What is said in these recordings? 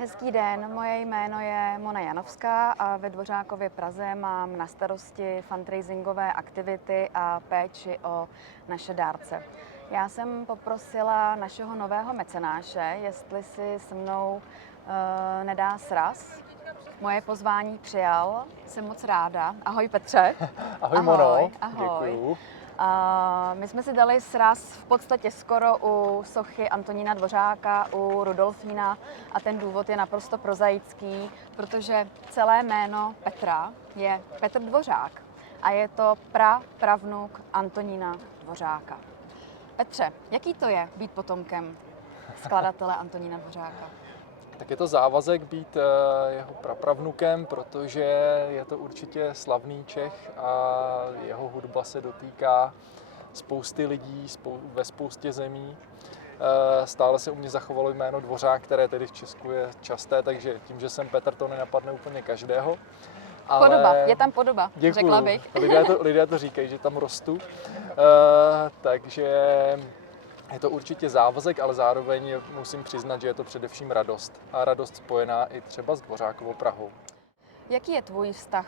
Hezký den, moje jméno je Mona Janovská a ve Dvořákově Praze mám na starosti fundraisingové aktivity a péči o naše dárce. Já jsem poprosila našeho nového mecenáše, jestli si se mnou nedá sraz. Moje pozvání přijal, jsem moc ráda. Ahoj Petře. Ahoj Mono, ahoj. děkuju. My jsme si dali sraz v podstatě skoro u sochy Antonína Dvořáka, u Rudolfína a ten důvod je naprosto prozaický, protože celé jméno Petra je Petr Dvořák a je to pravnuk Antonína Dvořáka. Petře, jaký to je být potomkem skladatele Antonína Dvořáka? Tak je to závazek být jeho prapravnukem, protože je to určitě slavný Čech a jeho hudba se dotýká spousty lidí ve spoustě zemí. Stále se u mě zachovalo jméno Dvořák, které tedy v Česku je časté, takže tím, že jsem Petr, to nenapadne úplně každého. Ale... Podoba, je tam podoba, Děkuju. Řekla bych. Lidé to říkají, že tam rostu, takže je to určitě závazek, ale zároveň musím přiznat, že je to především radost. A radost spojená i třeba s Dvořákovou Prahou. Jaký je tvůj vztah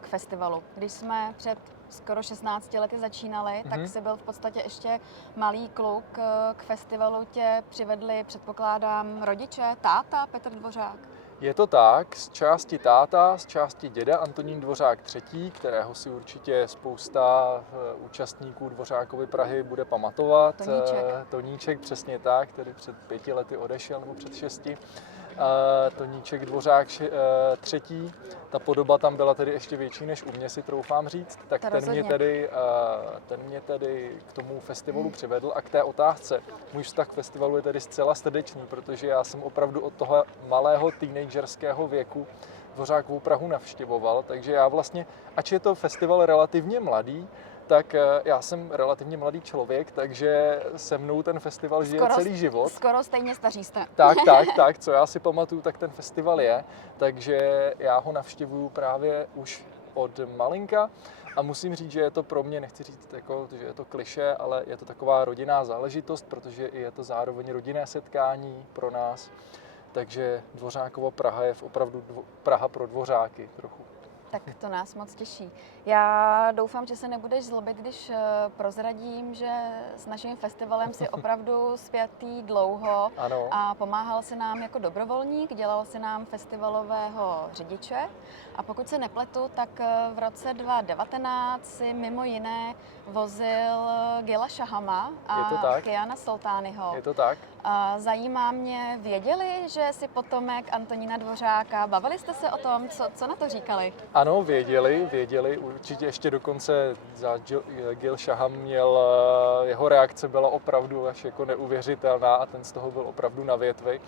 k festivalu? Když jsme před skoro 16 lety začínali, tak jsi byl v podstatě ještě malý kluk. K festivalu tě přivedli, předpokládám, rodiče, táta Petr Dvořák? Je to tak, z části táta, z části děda Antonín Dvořák III., kterého si určitě spousta účastníků Dvořákovy Prahy bude pamatovat. Toníček, přesně tak, který před 5 lety odešel, nebo před 6. Toníček Dvořák III. Ta podoba tam byla tedy ještě větší než u mě, si troufám říct. Tak ten mě tedy k tomu festivalu přivedl a k té otázce. Můj vztah k festivalu je tedy zcela srdečný, protože já jsem opravdu od toho malého teenagerského věku Dvořákovou Prahu navštěvoval, takže já vlastně, ač je to festival relativně mladý, tak já jsem relativně mladý člověk, takže se mnou ten festival žije celý život. Skoro stejně staří jste. Tak, co já si pamatuju, tak ten festival je, takže já ho navštěvuju právě už od malinka a musím říct, že je to pro mě, nechci říct, že je to klišé, ale je to taková rodinná záležitost, protože je to zároveň rodinné setkání pro nás, takže Dvořákova Praha je opravdu Praha pro Dvořáky trochu. Tak to nás moc těší. Já doufám, že se nebudeš zlobit, když prozradím, že s naším festivalem si opravdu spjatý dlouho. Ano. A pomáhal si nám jako dobrovolník, dělal si nám festivalového řidiče a pokud se nepletu, tak v roce 2019 si mimo jiné vozil Gila Shahama a Kiana Soltányho. Je to tak. Zajímá mě, věděli, že jsi potomek Antonína Dvořáka? Bavili jste se o tom? Co na to říkali? Ano, věděli. Určitě ještě dokonce Gil Shaham jeho reakce byla opravdu až jako neuvěřitelná a ten z toho byl opravdu na větvi.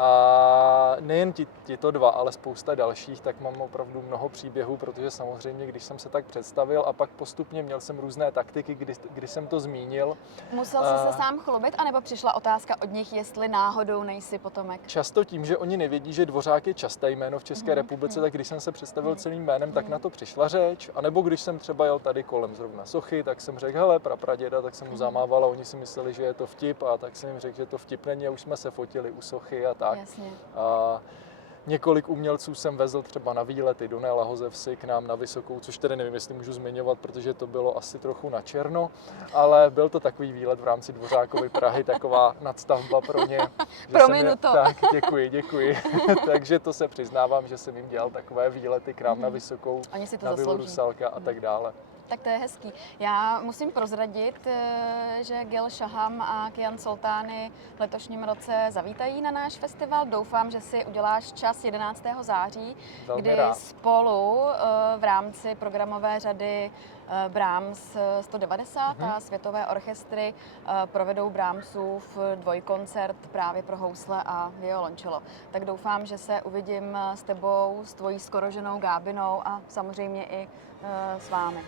A nejen tito dva, ale spousta dalších, tak mám opravdu mnoho příběhů, protože samozřejmě, když jsem se tak představil a pak postupně měl jsem různé taktiky, kdy jsem to zmínil. Musel jsi se sám chlubit, anebo přišla otázka od nich, jestli náhodou nejsi potomek? Často tím, že oni nevědí, že Dvořák je časté jméno v České republice, tak když jsem se představil celým jménem, tak na to přišla řeč. A nebo když jsem třeba jel tady kolem zrovna sochy, tak jsem řekl, hele, praděda, tak jsem mu zamával a oni si mysleli, že je to vtip a tak jsem jim řekl, že to vtip není a už jsme se fotili u sochy a tak. Jasně. A několik umělců jsem vezl třeba na výlety do Nelahozevsi k nám na Vysokou, což tedy nevím, jestli můžu zmiňovat, protože to bylo asi trochu na černo, ale byl to takový výlet v rámci Dvořákovy Prahy, taková nadstavba pro ně. Prominu to. Tak, děkuji. Takže to se přiznávám, že jsem jim dělal takové výlety k nám na Vysokou, na Vilu Rusalka a tak dále. Tak to je hezký. Já musím prozradit, že Gil Shaham a Kian Soltány v letošním roce zavítají na náš festival. Doufám, že si uděláš čas 11. září, kdy spolu v rámci programové řady Brahms 190 a Světové orchestry provedou Brahmsův dvojkoncert právě pro housle a violončelo. Tak doufám, že se uvidím s tebou, s tvojí skoroženou Gábinou a samozřejmě i s vámi.